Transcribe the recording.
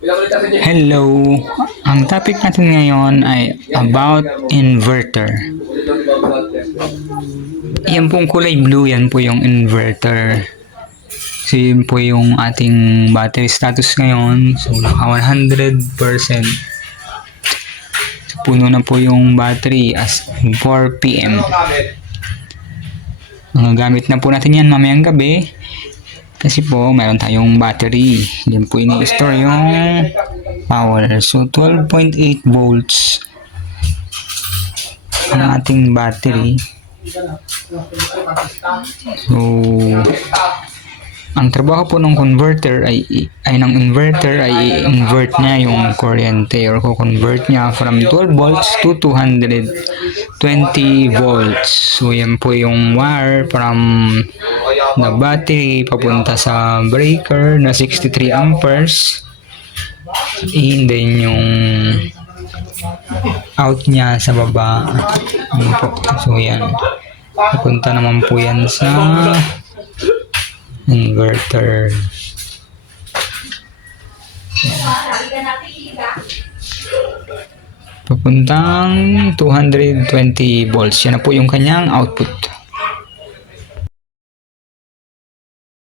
Hello! Ang topic natin ngayon ay about inverter. Yan pong kulay blue, yan po yung inverter. So yun po yung ating battery status ngayon. So naka 100%. So, puno na po yung battery as 4 PM. Magagamit na po natin yan mamayang gabi. Kasi po, mayroon tayong battery. Diyan po ini-store yung power. So, 12.8 volts ang ating battery. So, ang trabaho po ng converter ay ng inverter ay i-invert niya yung kuryente or ko-convert niya from 12 volts to 220 volts. So, yan po yung wire from the battery papunta sa breaker na 63 amperes. And then yung out niya sa baba. Yan po. So, yan. Papunta naman po yan sa inverter. Papuntang 220 volts. Yan na po yung kanyang output.